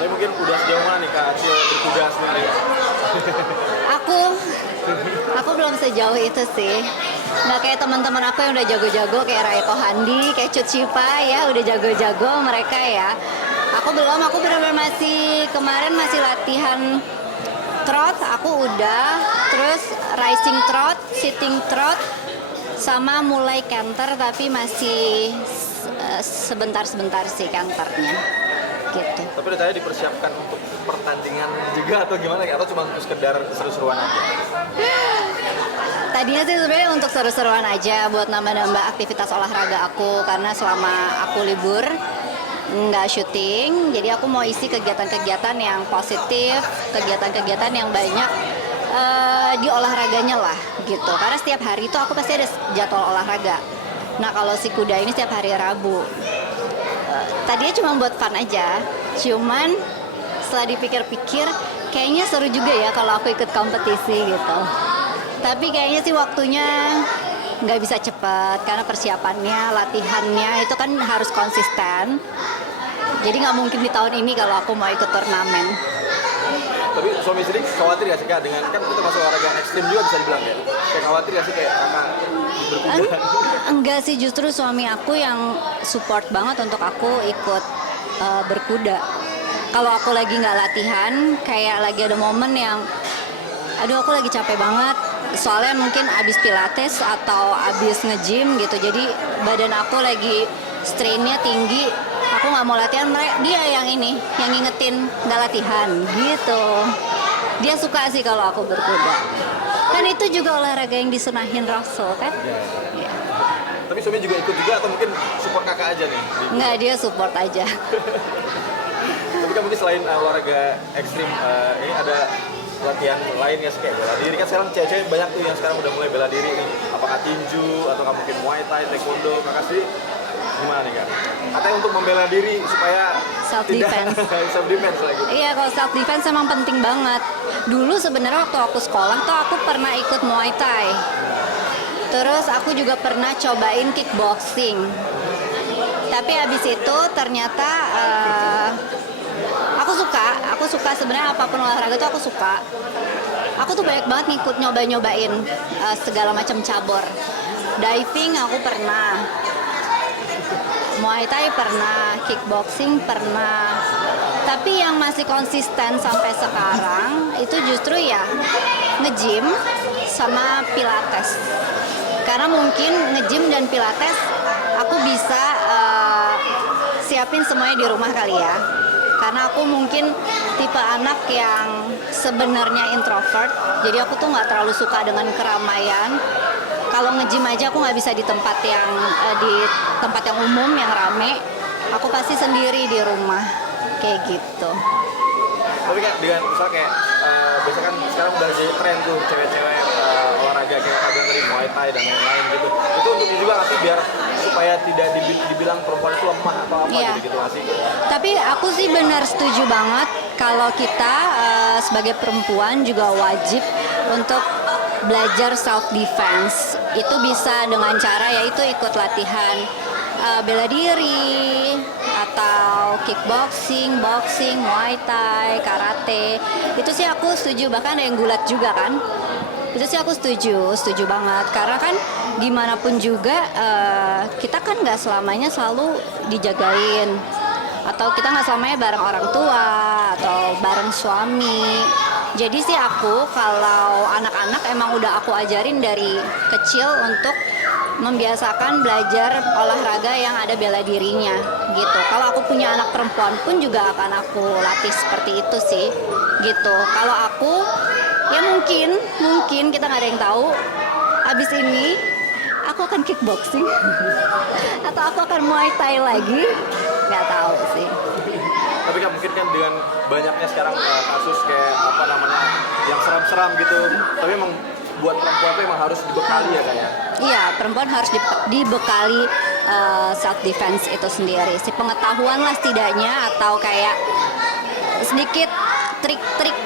Tapi mungkin udah sejauh mana nih Kak Acil berkuda sendiri? Aku aku belum sejauh itu sih. Nggak kayak teman-teman aku yang udah jago-jago kayak Raiko Handi, kayak Cut Shipa ya udah jago-jago mereka ya. Aku belum, aku benar-benar kemarin masih latihan trot, aku udah, terus rising trot, sitting trot, sama mulai canter tapi masih sebentar-sebentar sih canternya gitu. Tapi tadi dipersiapkan untuk pertandingan juga atau gimana ya? Atau cuma sekedar seru-seruan aja? Tadinya sih sebenarnya untuk seru-seruan aja buat nambah-nambah aktivitas olahraga aku karena selama aku libur nggak syuting, jadi aku mau isi kegiatan-kegiatan yang positif, kegiatan-kegiatan yang banyak di olahraganya lah gitu. Karena setiap hari itu aku pasti ada jadwal olahraga. Nah kalau si kuda ini setiap hari Rabu. Tadinya cuma buat fun aja, cuman setelah dipikir-pikir kayaknya seru juga ya kalau aku ikut kompetisi gitu. Tapi kayaknya sih waktunya nggak bisa cepat karena persiapannya, latihannya itu kan harus konsisten. Jadi nggak mungkin di tahun ini kalau aku mau ikut turnamen. Tapi suami istri khawatir ya sih Kak dengan kan itu masuk olahraga ekstrim juga bisa dibilang ya? Kayak khawatir ya sih kayak kakak berkuda? Enggak sih, justru suami aku yang support banget untuk aku ikut berkuda. Kalau aku lagi nggak latihan, kayak lagi ada momen yang, aduh aku lagi capek banget, soalnya mungkin abis pilates atau abis nge-gym gitu, jadi badan aku lagi strainnya tinggi, aku nggak mau latihan, dia yang ini, yang ngingetin nggak latihan gitu. Dia suka sih kalau aku berkuda. Kan itu juga olahraga yang disunahin Rasul kan? Ya. Tapi suami juga ikut juga atau mungkin support kakak aja nih? Nggak, dia support aja. Tapi kan mungkin selain olahraga ekstrim, ini ada latihan lain ya sih kayak bela diri. Kan sekarang cewek-cewek banyak tuh yang sekarang udah mulai bela diri nih. Apakah tinju atau mungkin muay thai, taekwondo, kakak sih gimana nih Kak? Katanya untuk membela diri supaya Self defense. Self defense lagi. Iya, kalau self defense emang penting banget. Dulu sebenarnya waktu aku sekolah tuh aku pernah ikut muay thai. Terus aku juga pernah cobain kickboxing. Tapi habis itu ternyata aku suka sebenarnya apapun olahraga tuh aku suka. Aku tuh banyak banget ngikut nyobain segala macam cabur. Diving aku pernah. Muay Thai pernah, kickboxing pernah. Tapi yang masih konsisten sampai sekarang itu justru ya nge-gym sama pilates. Karena mungkin nge-gym dan pilates aku bisa siapin semuanya di rumah kali ya. Karena aku mungkin tipe anak yang sebenarnya introvert, jadi aku tuh nggak terlalu suka dengan keramaian. Kalau nge-gym aja aku nggak bisa di tempat yang umum yang rame. Aku pasti sendiri di rumah kayak gitu. Tapi kan dengan misalnya kayak biasanya kan sekarang udah jadi tren tuh cewek-cewek olahraga kayak kalian tadi muay thai dan lain-lain gitu. Itu untuk juga nggak sih biar supaya tidak dibilang perempuan itu lemah atau apa gitu nggak sih? Tapi aku sih benar setuju banget kalau kita sebagai perempuan juga wajib untuk belajar self defense. Itu bisa dengan cara yaitu ikut latihan bela diri atau kickboxing, boxing, muay thai, karate. Itu sih aku setuju, bahkan ada yang gulat juga kan. Itu sih aku setuju banget. Karena kan gimana pun juga kita kan nggak selamanya selalu dijagain. Atau kita nggak selamanya bareng orang tua atau bareng suami. Jadi sih aku kalau anak-anak emang udah aku ajarin dari kecil untuk membiasakan belajar olahraga yang ada bela dirinya gitu. Kalau aku punya anak perempuan pun juga akan aku latih seperti itu sih gitu. Kalau aku ya mungkin kita nggak ada yang tahu. Abis ini aku akan kickboxing atau aku akan muay thai lagi, nggak tahu sih. Tapi kan mungkin kan dengan banyaknya sekarang kasus kayak apa namanya yang seram-seram gitu. Tapi emang buat perempuan itu emang harus dibekali ya kayak. Iya, perempuan harus dibekali self defense itu sendiri. Si pengetahuan lah setidaknya atau kayak sedikit trik-trik